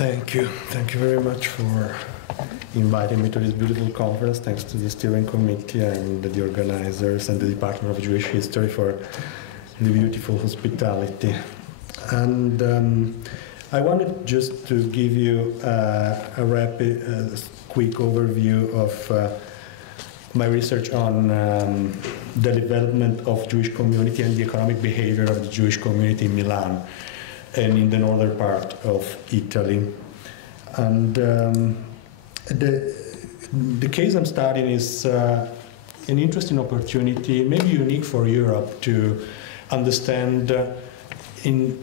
Thank you. Thank you very much for inviting me to this beautiful conference. Thanks to the steering committee and the organizers and the Department of Jewish History for the beautiful hospitality. And I wanted just to give you a rapid, quick overview of my research on the development of Jewish community and the economic behavior of the Jewish community in Milan and in the northern part of Italy. And the case I'm studying is an interesting opportunity, maybe unique for Europe, to understand in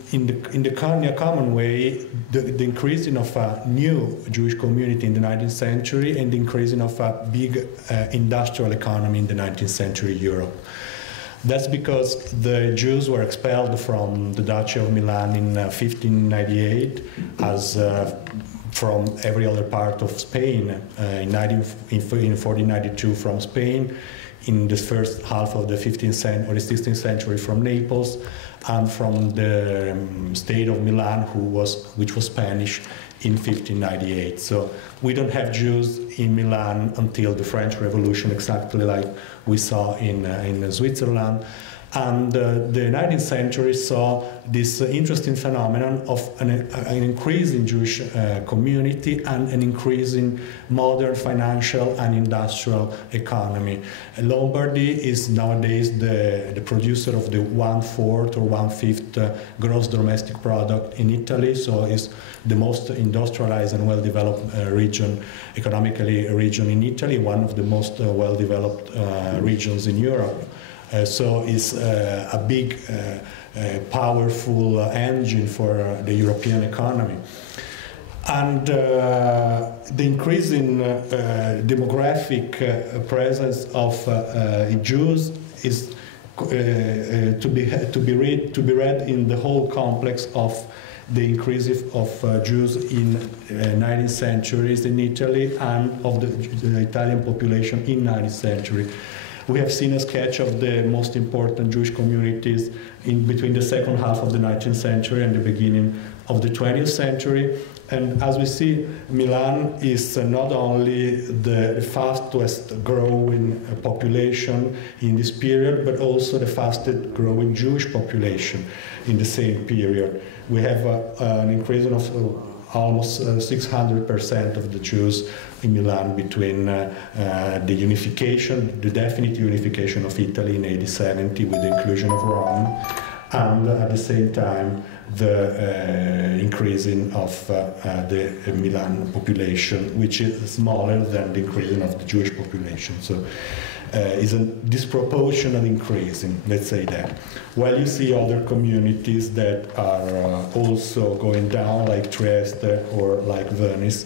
a common way the increasing of a new Jewish community in the 19th century and the increasing of a big industrial economy in the 19th century Europe. That's because the Jews were expelled from the Duchy of Milan in 1598, as from every other part of Spain, in 1492 from Spain, in the first half of the 15th century or the 16th century from Naples, and from the state of Milan, which was Spanish, in 1598. So we don't have Jews in Milan until the French Revolution, exactly like we saw in Switzerland. And the 19th century saw this interesting phenomenon of an increasing Jewish community and an increasing modern financial and industrial economy. Lombardy is nowadays the producer of the 1/4 or 1/5 gross domestic product in Italy, so it's the most industrialized and well-developed region, economically region in Italy, one of the most well-developed regions in Europe. So it's a big, powerful engine for the European economy. And the increasing demographic presence of Jews is to be read in the whole complex of the increase of Jews in 19th centuries in Italy and of the Italian population in 19th century. We have seen a sketch of the most important Jewish communities in between the second half of the 19th century and the beginning of the 20th century. And as we see, Milan is not only the fastest growing population in this period, but also the fastest growing Jewish population in the same period. We have an increase of almost 600% of the Jews in Milan between the unification, the definite unification of Italy in AD 70 with the inclusion of Rome, and at the same time the increasing of the Milan population, which is smaller than the increasing of the Jewish population. So is a disproportionate increasing, let's say that. While you see other communities that are also going down, like Trieste or like Venice,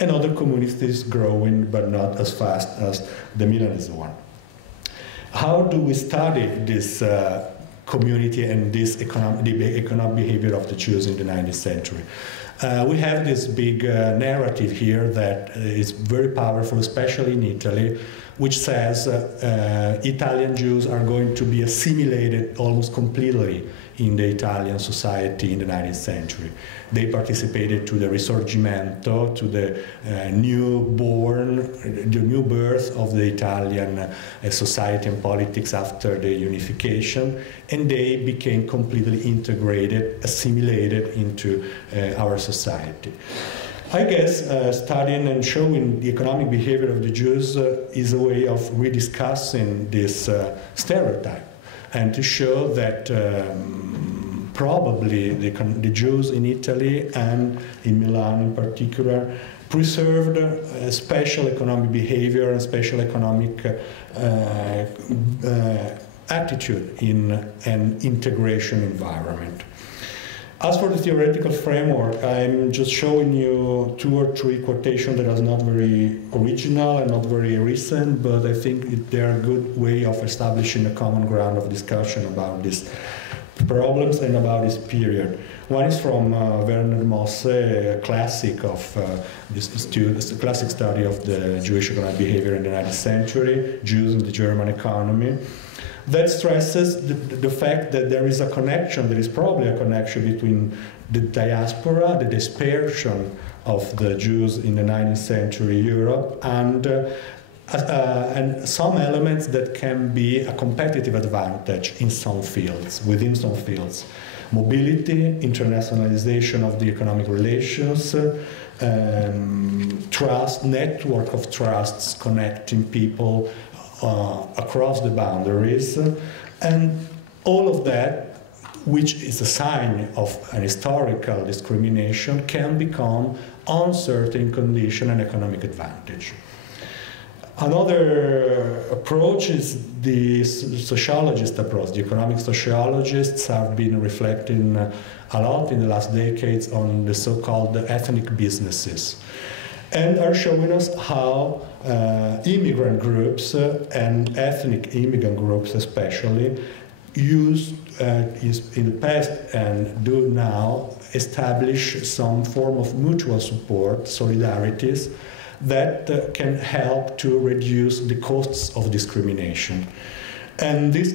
and other communities growing, but not as fast as the Milanese one. How do we study this community and this economic behavior of the Jews in the 19th century? We have this big narrative here that is very powerful, especially in Italy, which says Italian Jews are going to be assimilated almost completely in the Italian society in the 19th century. They participated to the Risorgimento, to the new birth of the Italian society and politics after the unification, and they became completely integrated, assimilated into our society. I guess studying and showing the economic behavior of the Jews is a way of rediscussing this stereotype, and to show that probably the Jews in Italy and in Milan in particular preserved a special economic behavior and special economic attitude in an integration environment. As for the theoretical framework, I'm just showing you 2 or 3 quotations that are not very original and not very recent, but I think they're a good way of establishing a common ground of discussion about these problems and about this period. One is from Werner Mosse, a classic of a classic study of the Jewish economic behavior in the 19th century, Jews in the German economy. that stresses the fact that there is a connection, there is probably a connection between the diaspora, the dispersion of the Jews in the 19th century Europe, and some elements that can be a competitive advantage in some fields, within some fields. Mobility, internationalization of the economic relations, trust, network of trusts connecting people across the boundaries, and all of that, which is a sign of an historical discrimination, can become on certain condition an economic advantage. Another approach is the sociologist approach. The economic sociologists have been reflecting a lot in the last decades on the so-called ethnic businesses, and are showing us how immigrant groups and ethnic immigrant groups especially used in the past and do now establish some form of mutual support, solidarities, that can help to reduce the costs of discrimination. And these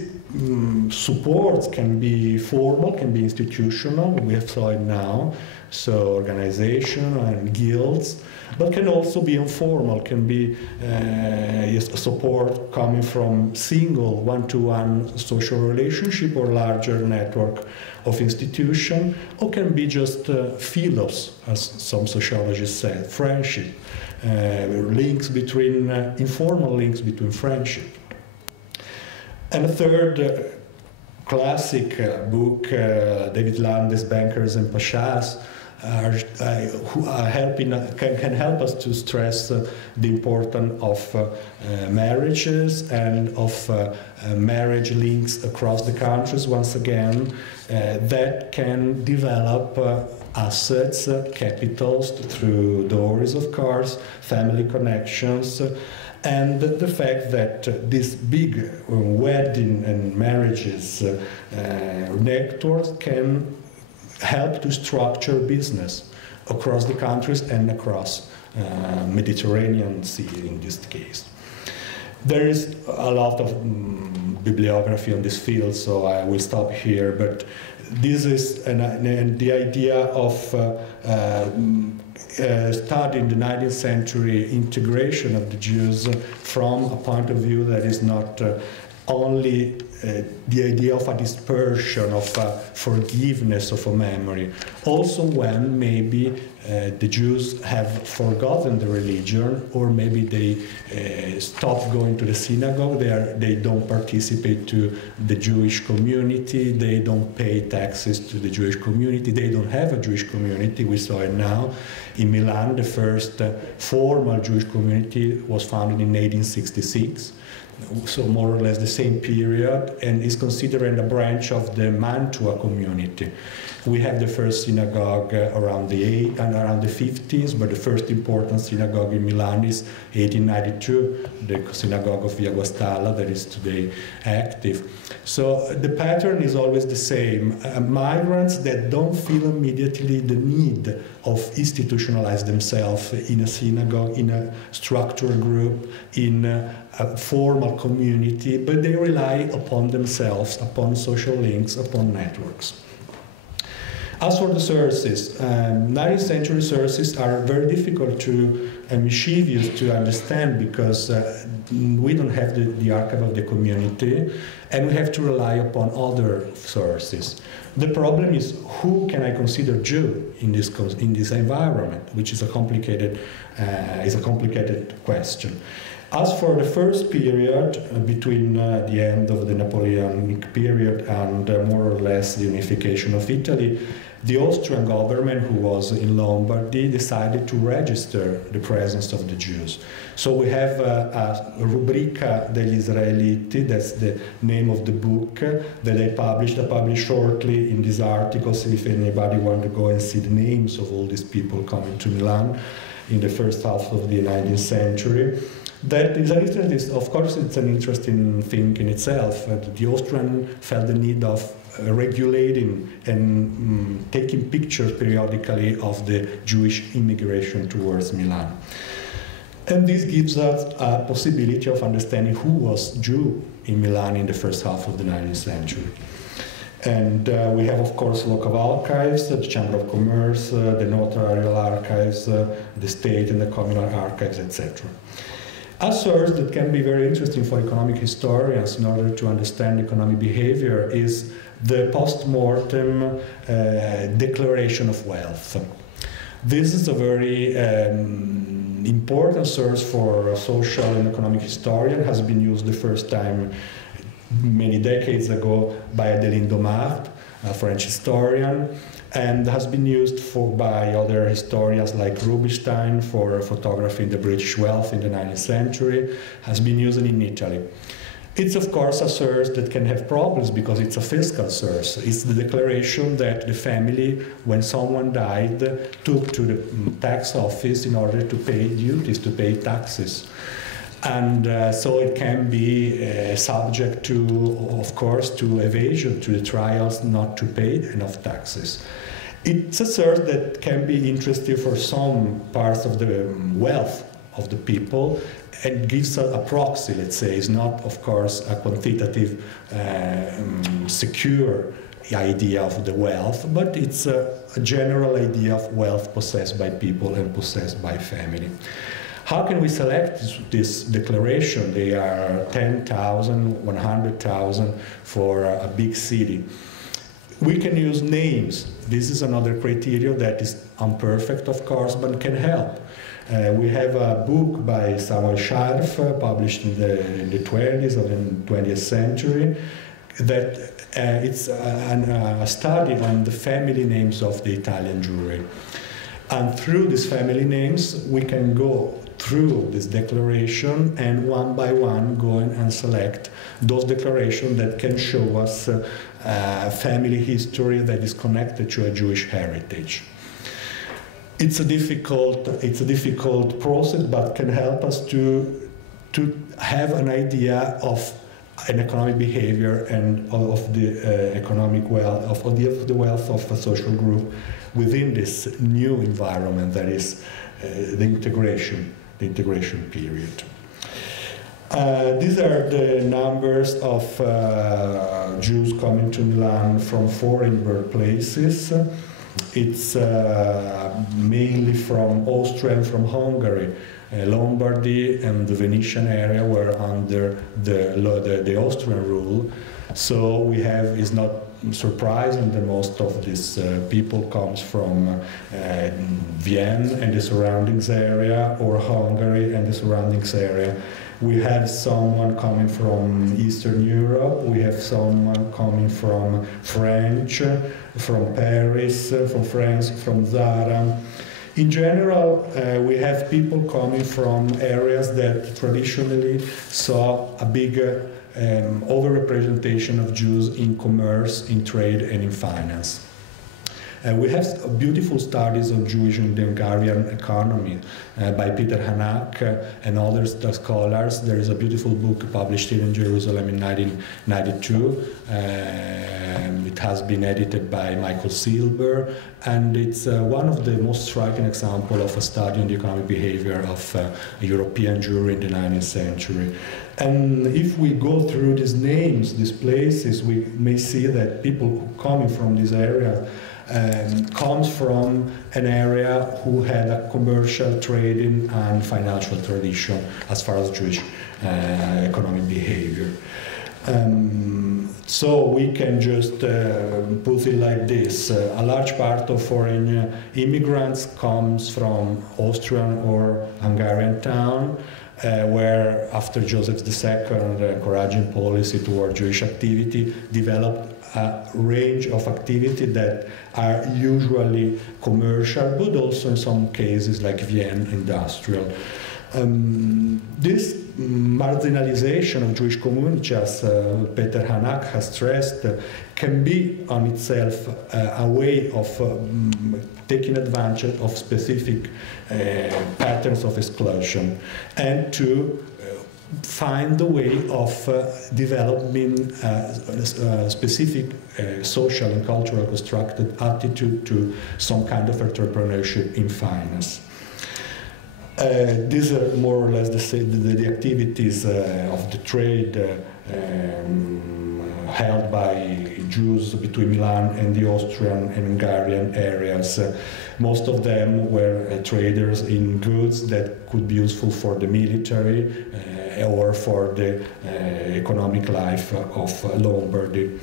supports can be formal, can be institutional, we have saw it now, so organization and guilds, but can also be informal, can be support coming from single one-to-one social relationship or larger network of institution, or can be just philos, as some sociologists say, friendship, links between, informal links between friendship. And a third classic book, David Landes, Bankers and Pashas, who are can help us to stress the importance of marriages and of marriage links across the countries, once again, that can develop assets, capitals through dowries, of course, family connections, and the fact that these big wedding and marriages networks can help to structure business across the countries and across Mediterranean Sea in this case. There is a lot of bibliography on this field, so I will stop here, but this is the idea of studying the 19th century integration of the Jews from a point of view that is not only the idea of a dispersion, of a forgiveness of a memory. Also when maybe the Jews have forgotten the religion, or maybe they stopped going to the synagogue, they don't participate to the Jewish community, they don't pay taxes to the Jewish community, they don't have a Jewish community. We saw it now. In Milan, the first formal Jewish community was founded in 1866. So more or less the same period, and is considered a branch of the Mantua community. We have the first synagogue around the 50s, but the first important synagogue in Milan is 1892, the synagogue of Via Guastalla, that is today active. So the pattern is always the same. Migrants that don't feel immediately the need of institutionalize themselves in a synagogue, in a structured group, in a formal community, but they rely upon themselves, upon social links, upon networks. As for the sources, 19th century sources are very difficult to and mischievous to understand because we don't have the archive of the community, and we have to rely upon other sources. The problem is, who can I consider Jew in this environment, which is a complicated question. As for the first period, between the end of the Napoleonic period and more or less the unification of Italy, the Austrian government, who was in Lombardy, decided to register the presence of the Jews. So we have a Rubrica degli Israeliti, that's the name of the book that I published shortly in these articles, if anybody wants to go and see the names of all these people coming to Milan in the first half of the 19th century. That is of course, it's an interesting thing in itself. The Austrian felt the need of regulating and taking pictures periodically of the Jewish immigration towards Milan. And this gives us a possibility of understanding who was Jew in Milan in the first half of the 19th century. And we have, of course, local archives, the Chamber of Commerce, the notarial archives, the state and the communal archives, etc. A source that can be very interesting for economic historians in order to understand economic behavior is the Post-Mortem declaration of wealth. This is a very important source for a social and economic historian, has been used the first time many decades ago by Adeline Domart, a French historian, and has been used by other historians like Rubinstein for photographing the British wealth in the 19th century, has been used in Italy. It's of course a source that can have problems because it's a fiscal source. It's the declaration that the family, when someone died, took to the tax office in order to pay duties, to pay taxes. And so it can be subject to, of course, to evasion, to the trials not to pay enough taxes. It's a source that can be interesting for some parts of the wealth of the people and gives a proxy, let's say. It's not, of course, a quantitative, secure idea of the wealth, but it's a general idea of wealth possessed by people and possessed by family. How can we select this declaration? They are 10,000, 100,000 for a big city. We can use names. This is another criteria that is imperfect, of course, but can help. We have a book by Samuel Scharf, published in the 20s of the 20th century, that it's a study on the family names of the Italian Jewry. And through these family names, we can go through this declaration and one by one go and select those declarations that can show us family history that is connected to a Jewish heritage. It's a difficult process, but can help us to have an idea of an economic behavior and of the economic wealth, of the wealth of a social group within this new environment that is the integration period. These are the numbers of Jews coming to Milan from foreign birthplaces. It's mainly from Austria and from Hungary. Lombardy and the Venetian area were under the Austrian rule. So we have, it's not surprising that most of these people comes from Vienna and the surroundings area, or Hungary and the surroundings area. We have someone coming from Eastern Europe, we have someone coming from French, from Paris, from France, from Zara. In general, we have people coming from areas that traditionally saw a bigger overrepresentation of Jews in commerce, in trade, and in finance. We have beautiful studies of Jewish and the Hungarian economy by Peter Hanak and other scholars. There is a beautiful book published here in Jerusalem in 1992. It has been edited by Michael Silber, and it's one of the most striking examples of a study on the economic behavior of European Jewry in the 19th century. And if we go through these names, these places, we may see that people coming from this area comes from an area who had a commercial, trading, and financial tradition as far as Jewish economic behavior. So we can just put it like this. A large part of foreign immigrants comes from Austrian or Hungarian town, where after Joseph II, encouraging policy toward Jewish activity, developed a range of activity that are usually commercial, but also in some cases, like Vienna, industrial. This marginalization of Jewish community, as Peter Hanak has stressed, can be on itself a way of taking advantage of specific patterns of exclusion and to find the way of developing a specific social and cultural constructed attitude to some kind of entrepreneurship in finance. These are more or less the activities of the trade held by Jews between Milan and the Austrian and Hungarian areas. Most of them were traders in goods that could be useful for the military or for the economic life of Lombardy.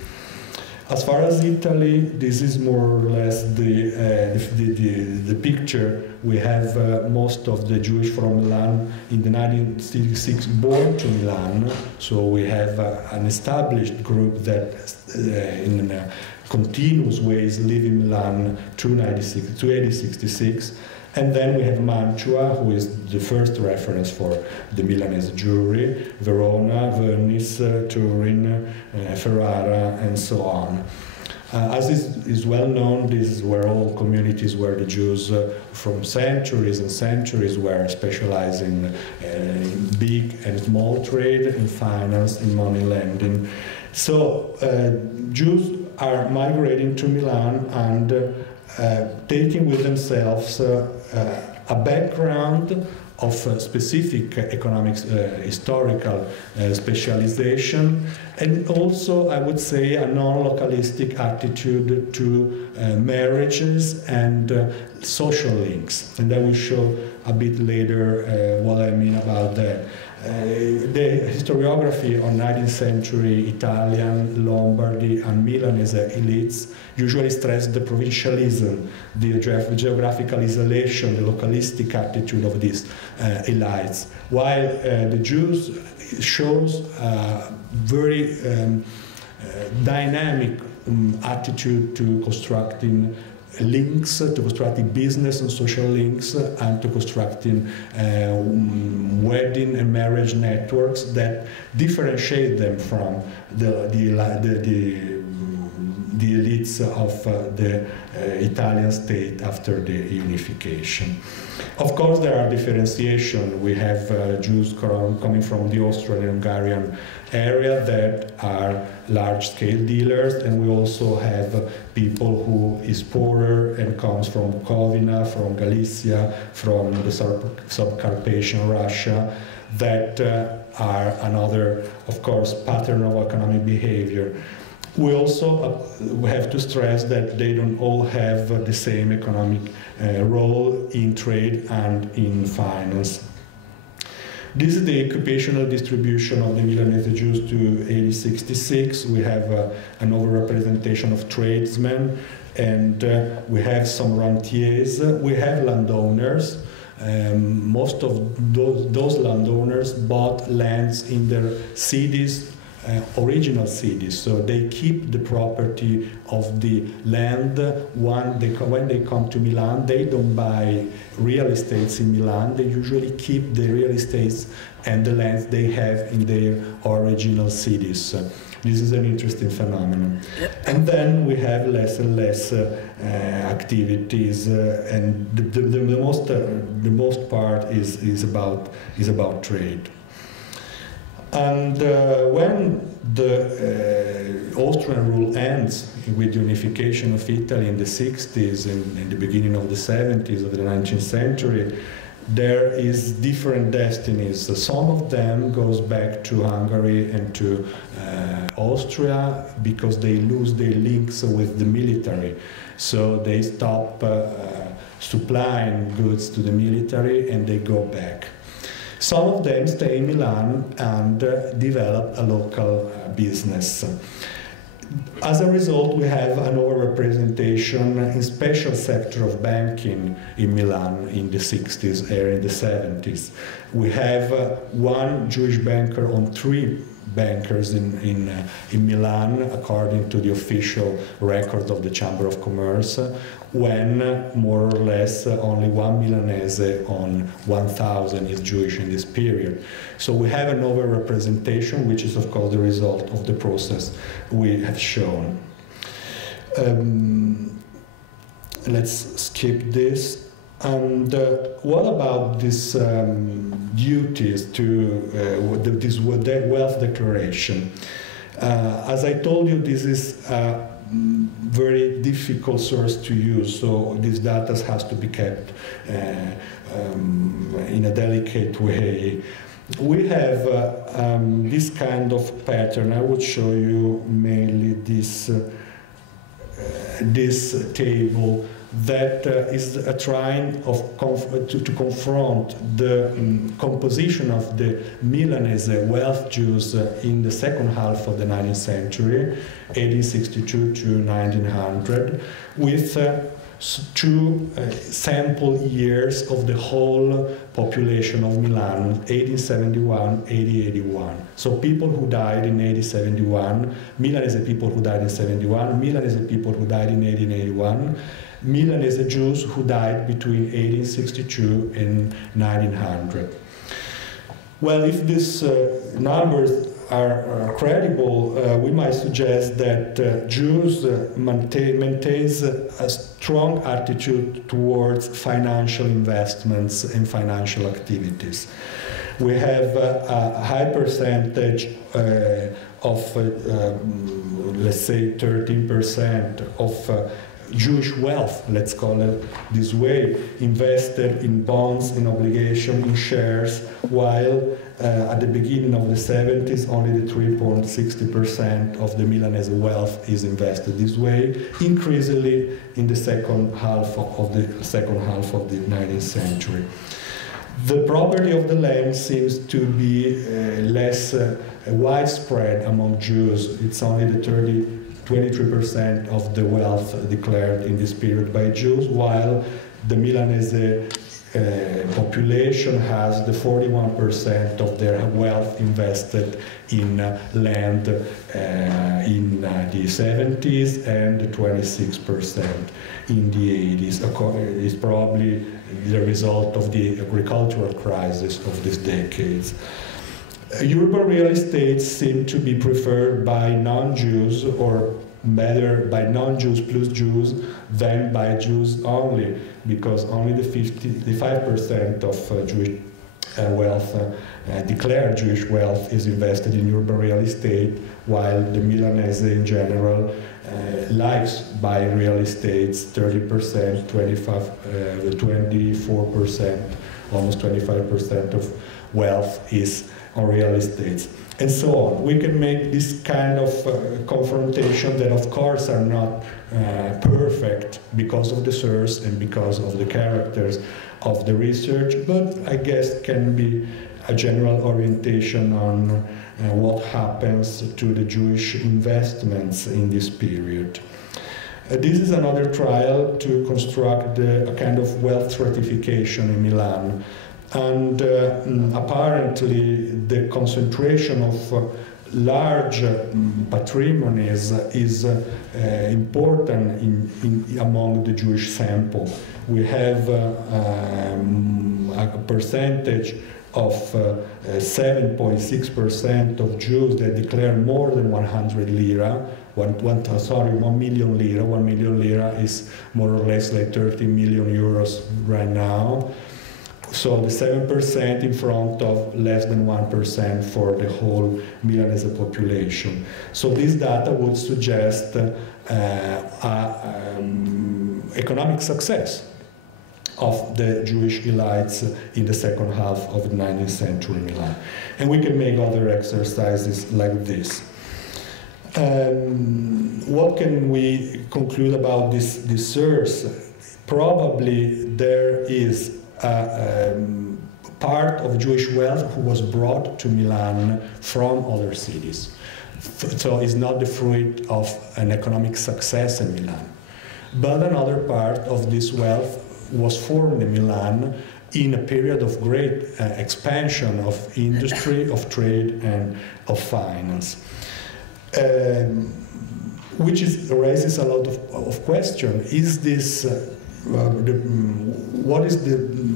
As far as Italy, this is more or less the picture. We have most of the Jewish from Milan in the 1966 born to Milan. So we have an established group that in a continuous ways live in Milan to 1866. And then we have Mantua, who is the first reference for the Milanese Jewry, Verona, Venice, Turin, Ferrara, and so on. As is well known, these were all communities where the Jews from centuries and centuries were specializing in big and small trade, in finance, in money lending. So Jews are migrating to Milan and taking with themselves a background of specific economic historical specialization, and also, I would say, a non-localistic attitude to marriages and social links. And I will show a bit later what I mean about that. The historiography on 19th century Italian, Lombardy, and Milanese elites usually stress the provincialism, the geographical isolation, the localistic attitude of these elites, while the Jews shows a very dynamic attitude to constructing links, to constructing business and social links, and to constructing wedding and marriage networks that differentiate them from the elites of the Italian state after the unification. Of course, there are differentiation. We have Jews coming from the Austrian and Hungarian area that are large-scale dealers, and we also have people who is poorer and comes from Bukovina, from Galicia, from the Sub-Carpathian Russia, that are another, of course, pattern of economic behavior. We also have to stress that they don't all have the same economic role in trade and in finance. This is the occupational distribution of the Milanese Jews to 1866. We have an overrepresentation of tradesmen, and we have some rentiers. We have landowners. Most of those landowners bought lands in their cities, original cities, so they keep the property of the land. When they come to Milan, they don't buy real estates in Milan. They usually keep the real estates and the lands they have in their original cities. This is an interesting phenomenon. And then we have less and less activities, and the most part is about trade. And when the Austrian rule ends with the unification of Italy in the 60s and in the beginning of the 70s of the 19th century, there is different destinies. Some of them goes back to Hungary and to Austria because they lose their links with the military. So they stop supplying goods to the military and they go back. Some of them stay in Milan and develop a local business. As a result, we have an overrepresentation in special sector of banking in Milan in the 60s or in the 70s. We have one Jewish banker on 3 bankers in Milan, according to the official record of the Chamber of Commerce, when more or less only 1 Milanese on 1,000 is Jewish in this period. So we have an overrepresentation, which is of course the result of the process we have shown. Let's skip this. And what about these duties to this wealth declaration? As I told you, this is a very difficult source to use, so this data has to be kept in a delicate way. we have this kind of pattern. I would show you mainly this table that is trying to confront the composition of the Milanese wealth Jews in the second half of the 19th century, 1862 to 1900, with two sample years of the whole population of Milan, 1871, 1881. So people who died in 1871, Milanese people who died in 71, Milanese people who died in 1881, Milanese Jews who died between 1862 and 1900. Well, if these numbers are credible, we might suggest that Jews maintains a strong attitude towards financial investments and financial activities. We have a high percentage of, let's say, 13% of Jewish wealth, let's call it this way, invested in bonds, in obligations, in shares, while at the beginning of the 70s, only the 3.60% of the Milanese wealth is invested this way, increasingly in the second half of the 19th century. The property of the land seems to be less widespread among Jews. It's only the 23% of the wealth declared in this period by Jews, while the Milanese population has the 41% of their wealth invested in land in the 70s and 26% in the 80s. It's probably the result of the agricultural crisis of these decades. Urban real estate seemed to be preferred by non-Jews, or better, by non-Jews plus Jews than by Jews only, because only the 5% of Jewish wealth, declared Jewish wealth, is invested in urban real estate, while the Milanese in general likes buying real estates. 30%, 24%, almost 25% of wealth is on real estates, and so on. We can make this kind of confrontation that, of course, are not perfect because of the source and because of the characters of the research, but I guess can be a general orientation on what happens to the Jewish investments in this period. This is another trial to construct a kind of wealth stratification in Milan. And apparently the concentration of large patrimonies is important among the Jewish sample. We have a percentage of 7.6% of Jews that declare more than 100 lira. 1 million lira. 1 million lira is more or less like 30 million euros right now. So the 7% in front of less than 1% for the whole Milanese population. So this data would suggest economic success of the Jewish elites in the second half of the 19th century Milan. And we can make other exercises like this. What can we conclude about this source? Probably there is part of Jewish wealth who was brought to Milan from other cities. So it's not the fruit of an economic success in Milan. But another part of this wealth was formed in Milan in a period of great expansion of industry, of trade, and of finance. Which raises a lot of questions. Is this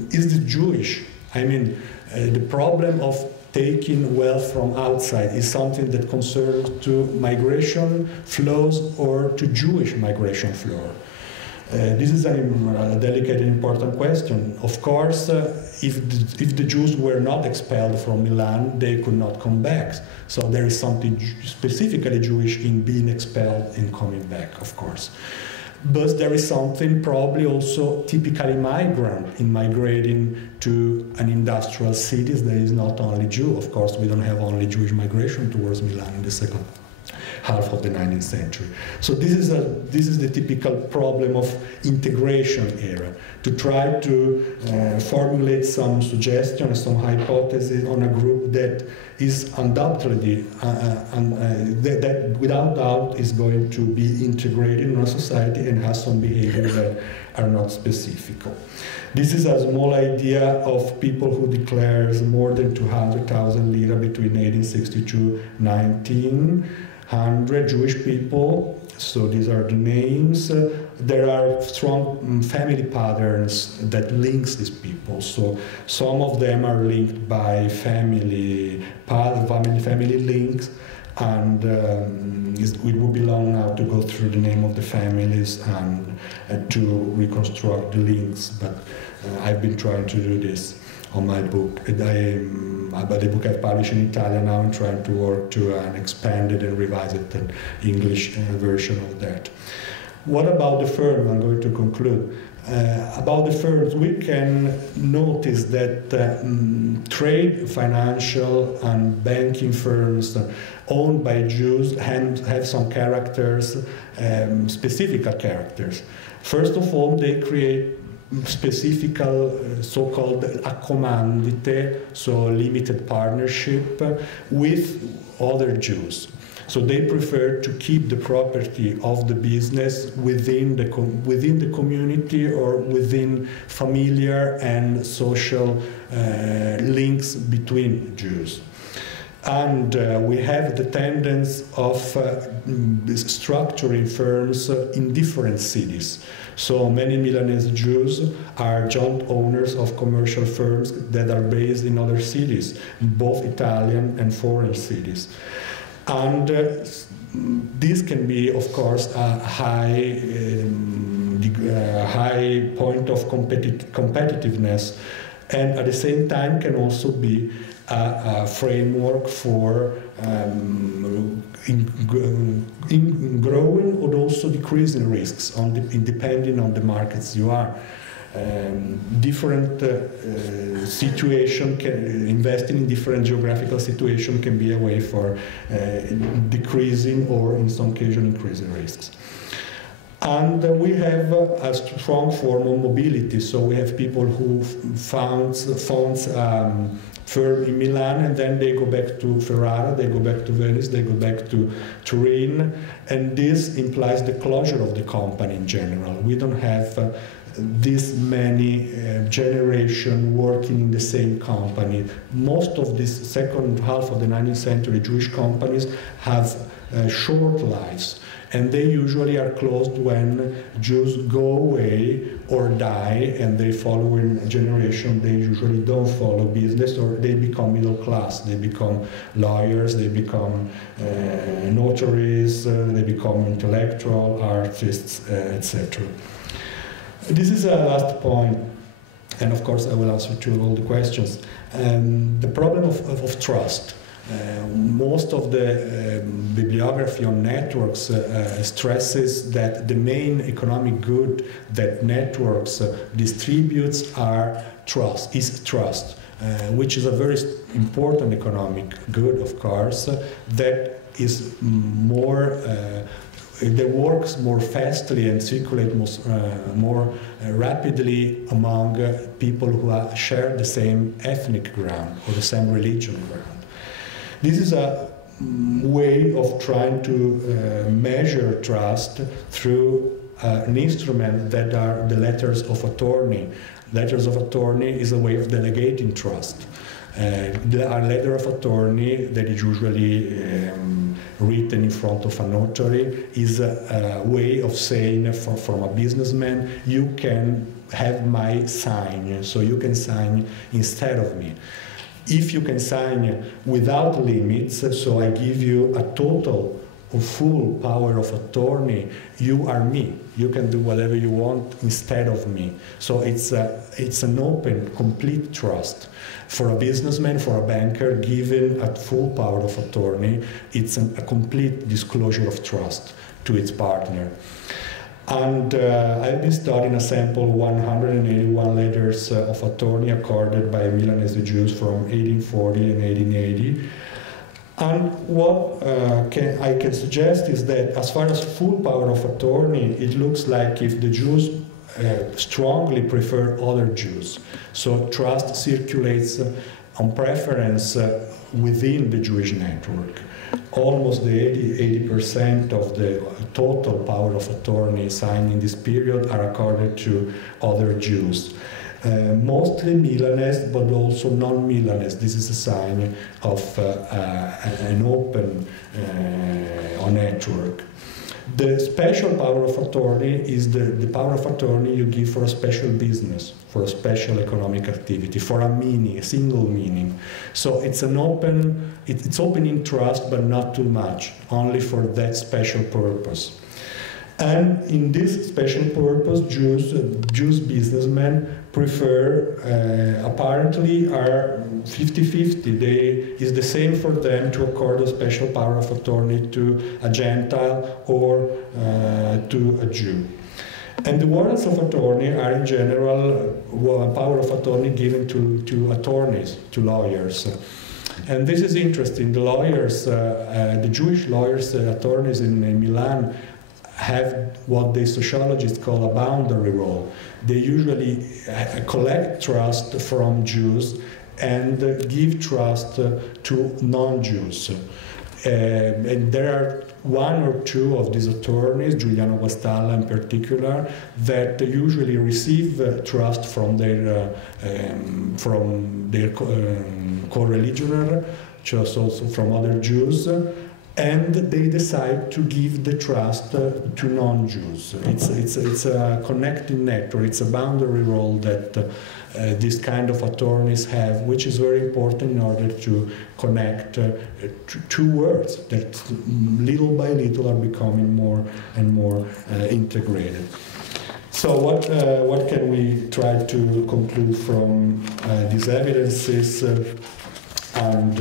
is the Jewish? I mean, the problem of taking wealth from outside is something that concerns to migration flows or to Jewish migration flow. This is a delicate and important question. Of course, if the Jews were not expelled from Milan, they could not come back. So there is something specifically Jewish in being expelled and coming back, of course. But there is something probably also typically migrant in migrating to an industrial city. There is not only Jew, of course, we don't have only Jewish migration towards Milan in the second half of the 19th century. So this is the typical problem of integration era, to try to formulate some suggestions, some hypotheses on a group that is undoubtedly, that without doubt is going to be integrated in our society and has some behaviors that are not specific. This is a small idea of people who declares more than 200,000 lira between 1862 and 1900 Jewish people. So these are the names. There are strong family patterns that links these people. So some of them are linked by family links, and it would be long now to go through the name of the families and to reconstruct the links, but I've been trying to do this on my book. But the book I've published in Italian now, I'm trying to work to an expanded and revised English version of that. What about the firm? I'm going to conclude. About the firms, we can notice that trade, financial, and banking firms owned by Jews have some characters, specific characters. First of all, they create specific so-called accomandite, so limited partnership with other Jews. So they prefer to keep the property of the business within the community or within familiar and social links between Jews. And we have the tendency of structuring firms in different cities. So many Milanese Jews are joint owners of commercial firms that are based in other cities, both Italian and foreign cities. And this can be, of course, a high point of competitiveness, and at the same time can also be a framework for in growing or also decreasing risks depending on the markets you are. Different situation investing in different geographical situation can be a way for decreasing or in some cases increasing risks. And we have a strong form of mobility. So we have people who found firm in Milan, and then they go back to Ferrara, they go back to Venice, they go back to Turin, and this implies the closure of the company in general. We don't have this many generations working in the same company. Most of this second half of the 19th century Jewish companies have short lives, and they usually are closed when Jews go away or die, and they following generation, they usually don't follow business, or they become middle class, they become lawyers, they become notaries, they become intellectual, artists, etc. This is a last point, and of course I will answer to all the questions. The problem of trust. Most of the bibliography on networks stresses that the main economic good that networks distributes is trust, which is a very important economic good, of course, that is more that works more fastly and circulates more rapidly among people who share the same ethnic ground or the same religion ground. This is a way of trying to measure trust through an instrument that are the letters of attorney. Letters of attorney is a way of delegating trust. A letter of attorney that is usually written in front of a notary is a way of saying from a businessman, you can have my sign, so you can sign instead of me. If you can sign without limits, so I give you a total or full power of attorney, you are me. You can do whatever you want instead of me. So it's an open, complete trust. For a businessman, for a banker, given a full power of attorney, it's a complete disclosure of trust to its partner. And I've been studying a sample 181 letters of attorney accorded by Milanese Jews from 1840 and 1880. And what I can suggest is that as far as full power of attorney, it looks like if the Jews strongly prefer other Jews. So trust circulates on preference within the Jewish network. Almost the 80% of the total power of attorney signed in this period are accorded to other Jews. Mostly Milanese, but also non-Milanese. This is a sign of an open network. The special power of attorney is the power of attorney you give for a special business, for a special economic activity, for a meaning, a single meaning. So it's an open, it's open in trust, but not too much, only for that special purpose. And in this special purpose, Jews businessmen prefer, apparently are 50-50. It's the same for them to accord a special power of attorney to a Gentile or to a Jew. And the warrants of attorney are in general power of attorney given to attorneys, to lawyers. And this is interesting. The lawyers, the Jewish lawyers, attorneys in Milan, have what the sociologists call a boundary role. They usually collect trust from Jews and give trust to non-Jews. And there are one or two of these attorneys, Giuliano Guastalla in particular, that usually receive trust from their co-religioner, just also from other Jews, and they decide to give the trust to non-Jews. It's a connecting network, it's a boundary role that these kind of attorneys have, which is very important in order to connect two words that little by little are becoming more and more integrated. So what can we try to conclude from these evidences and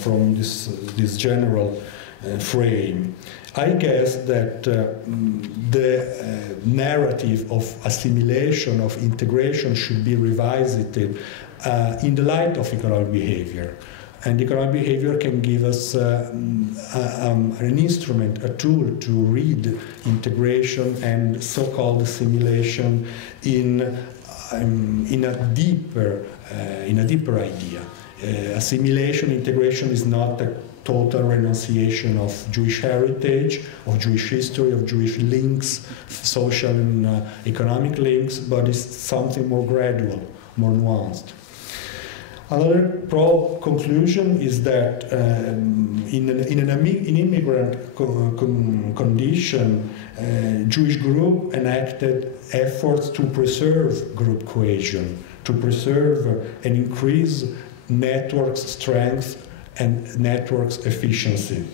from this general frame? I guess that the narrative of assimilation, of integration, should be revisited in the light of economic behavior. And economic behavior can give us an instrument, a tool to read integration and so-called assimilation in a deeper idea. Assimilation, integration is not a total renunciation of Jewish heritage, of Jewish history, of Jewish links, social and economic links, but it's something more gradual, more nuanced. Another conclusion is that in immigrant condition, Jewish group enacted efforts to preserve group cohesion, to preserve and increase networks' strength and networks' efficiency.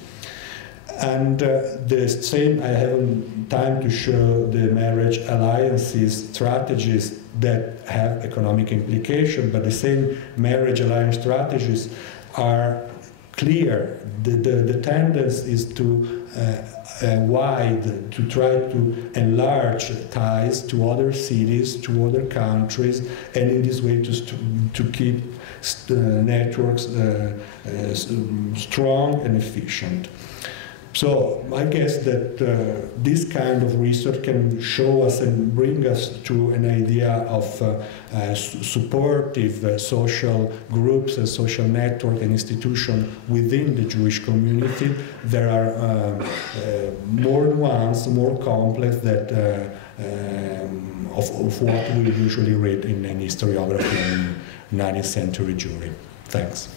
And the same, I haven't time to show the marriage alliances strategies that have economic implication, but the same marriage alliance strategies are clear. The tendency is to to try to enlarge ties to other cities, to other countries, and in this way to keep networks strong and efficient. So I guess that this kind of research can show us and bring us to an idea of supportive social groups and social network and institutions within the Jewish community. There are more nuanced, more complex that of what we usually read in historiography and 19th century Jewry. Thanks.